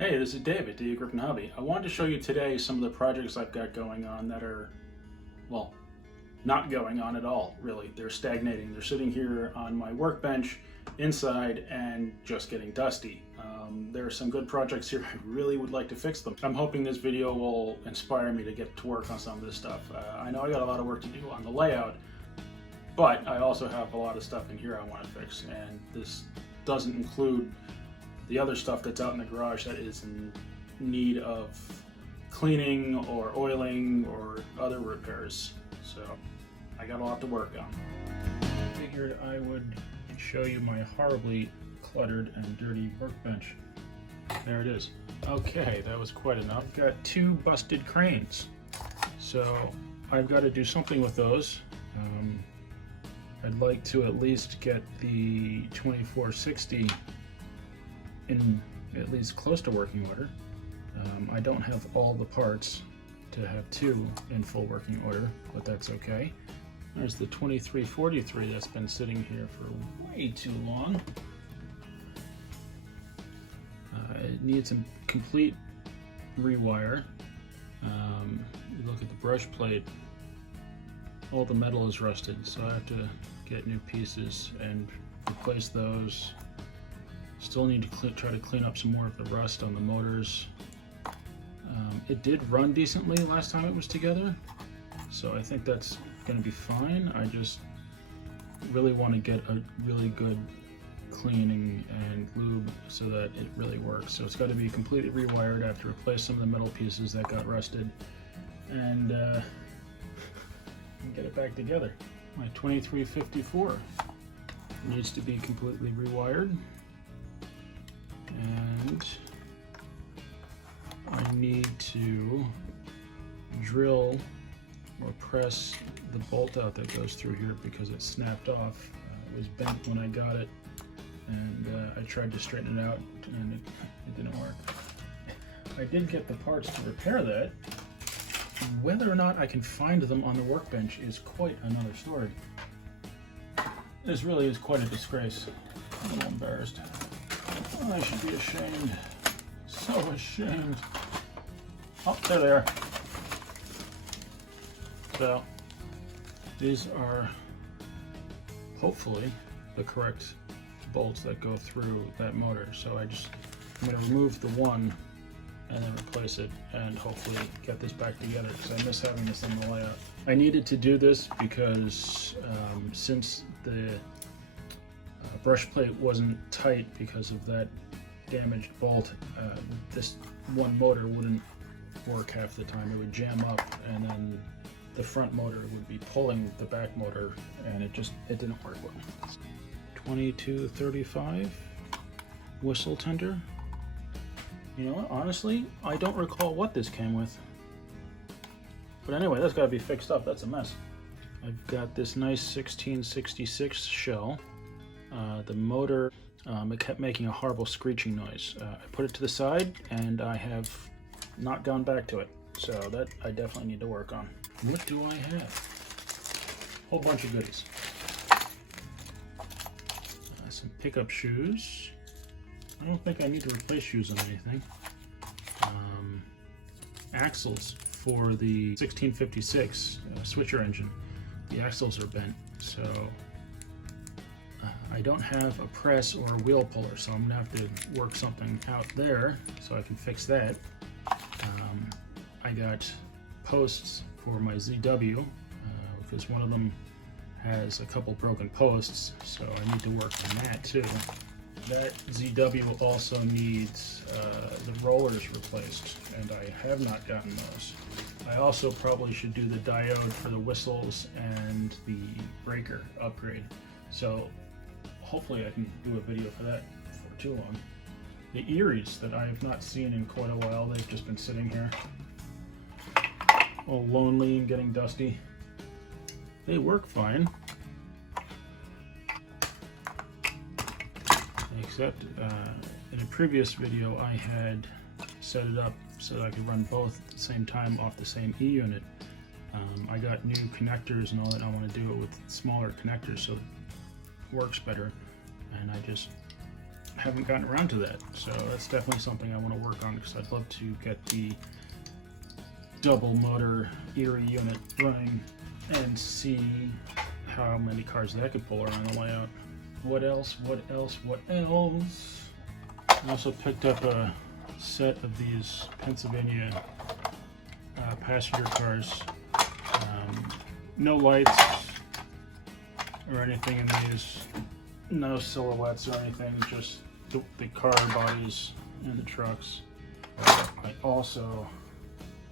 Hey, this is Dave at Dagryffyn Hobby. I wanted to show you today some of the projects I've got going on that are, well, not going on at all, really. They're stagnating. They're sitting here on my workbench inside and just getting dusty. There are some good projects here. I really would like to fix them. I'm hoping this video will inspire me to get to work on some of this stuff. I know I got a lot of work to do on the layout, but I also have a lot of stuff in here I want to fix, and this doesn't include the other stuff that's out in the garage that is in need of cleaning or oiling or other repairs. So I got a lot to work on. I figured I would show you my horribly cluttered and dirty workbench. There it is. Okay, that was quite enough. I've got two busted cranes, so I've got to do something with those. I'd like to at least get the 2460 in at least close to working order. I don't have all the parts to have two in full working order, but that's okay. There's the 2343 that's been sitting here for way too long. It needs a complete rewire. You look at the brush plate, all the metal is rusted, so I have to get new pieces and replace those. Still need to try to clean up some more of the rust on the motors. It did run decently last time it was together, so I think that's going to be fine. I just really want to get a really good cleaning and lube so that it really works. So it's got to be completely rewired. I have to replace some of the metal pieces that got rusted and get it back together. My 2354 needs to be completely rewired. And I need to drill or press the bolt out that goes through here because it snapped off. It was bent when I got it, and I tried to straighten it out and it didn't work. I did get the parts to repair that. Whether or not I can find them on the workbench is quite another story. This really is quite a disgrace. I'm a little embarrassed. I should be ashamed. So ashamed. Oh, there they are. So, these are hopefully the correct bolts that go through that motor. So I'm going to remove the one and then replace it and hopefully get this back together because I miss having this in the layout. I needed to do this because since the brush plate wasn't tight because of that damaged bolt, this one motor wouldn't work half the time. It would jam up and then the front motor would be pulling the back motor and it didn't work well. 2235 whistle tender. You know what, honestly, I don't recall what this came with. But anyway, that's got to be fixed up. That's a mess. I've got this nice 1666 shell. The motor, it kept making a horrible screeching noise. I put it to the side and I have not gone back to it. So that I definitely need to work on. What do I have? A whole bunch of goodies. Some pickup shoes. I don't think I need to replace shoes on anything. Axles for the 1656 switcher engine. The axles are bent, so I don't have a press or a wheel puller, so I'm gonna have to work something out there so I can fix that. I got posts for my ZW because one of them has a couple broken posts, so I need to work on that too. That ZW also needs the rollers replaced, and I have not gotten those. I also probably should do the diode for the whistles and the breaker upgrade. So hopefully I can do a video for that before too long. The Eries that I have not seen in quite a while, they've just been sitting here all lonely and getting dusty. They work fine. Except in a previous video I had set it up so that I could run both at the same time off the same E unit. I got new connectors and all that. I want to do it with smaller connectors so it works better, and I just haven't gotten around to that. So that's definitely something I want to work on, because I'd love to get the double motor Erie unit running and see how many cars that could pull around the layout. What else? I also picked up a set of these Pennsylvania passenger cars. No lights or anything in these, no silhouettes or anything, just the car bodies and the trucks. I also,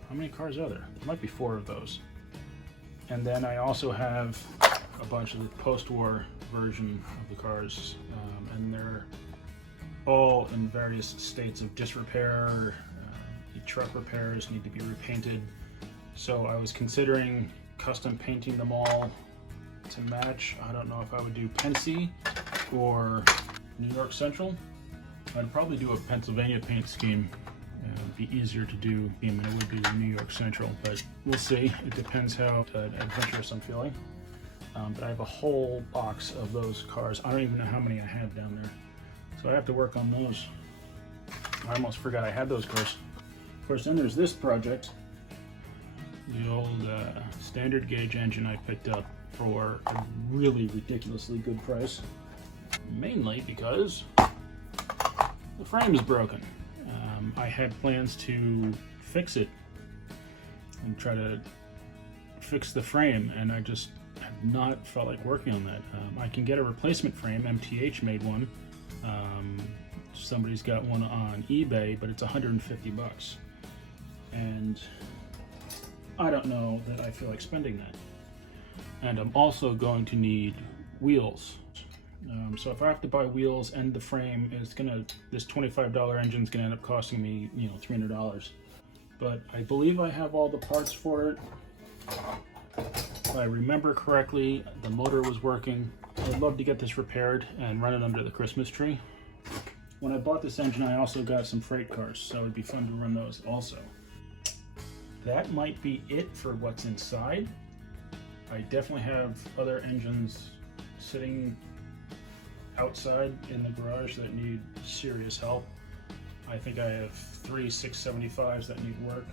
how many cars are there? There might be 4 of those. And then I also have a bunch of the post-war version of the cars, and they're all in various states of disrepair. The truck repairs need to be repainted. So I was considering custom painting them all to match. I don't know if I would do Pensy or New York Central. I'd probably do a Pennsylvania paint scheme. It'd be easier to do than it would be the New York Central, but we'll see. It depends how adventurous I'm feeling. But I have a whole box of those cars. I don't even know how many I have down there. So I have to work on those. I almost forgot I had those cars. Of course, then there's this project. The old standard gauge engine I picked up for a really ridiculously good price. Mainly because the frame is broken. I had plans to fix it and try to fix the frame, and I just have not felt like working on that. I can get a replacement frame. MTH made one. Somebody's got one on eBay, but it's 150 bucks. And I don't know that I feel like spending that. And I'm also going to need wheels. So if I have to buy wheels and the frame, this $25 engine's gonna end up costing me, $300. But I believe I have all the parts for it. If I remember correctly, the motor was working. I'd love to get this repaired and run it under the Christmas tree. When I bought this engine, I also got some freight cars, so it'd be fun to run those also. That might be it for what's inside. I definitely have other engines sitting outside in the garage that need serious help. I think I have 3 675s that need work.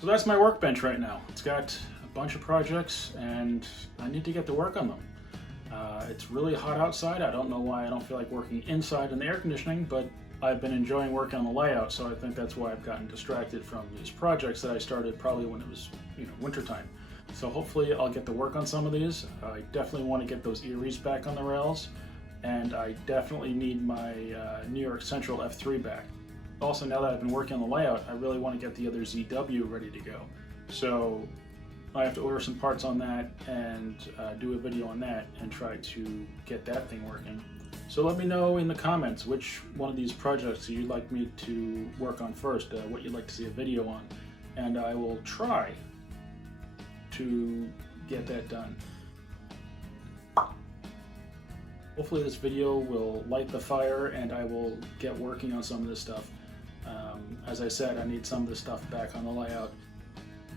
So that's my workbench right now. It's got a bunch of projects and I need to get to work on them. It's really hot outside. I don't know why I don't feel like working inside in the air conditioning, but I've been enjoying working on the layout, so I think that's why I've gotten distracted from these projects that I started probably when it was wintertime. So hopefully I'll get to work on some of these. I definitely want to get those Eries back on the rails, and I definitely need my New York Central F3 back. Also, now that I've been working on the layout, I really want to get the other ZW ready to go. So I have to order some parts on that and do a video on that and try to get that thing working. So let me know in the comments which one of these projects you'd like me to work on first, what you'd like to see a video on, and I will try to get that done. Hopefully this video will light the fire and I will get working on some of this stuff. As I said, I need some of this stuff back on the layout.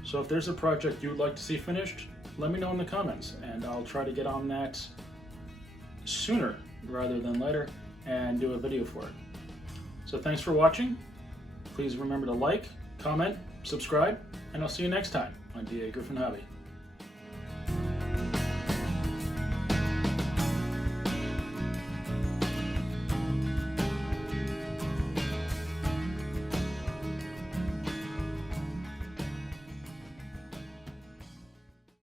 So if there's a project you would like to see finished, let me know in the comments and I'll try to get on that sooner rather than later and do a video for it. So thanks for watching. Please remember to like, comment, subscribe, and I'll see you next time on dagryffyn Hobby.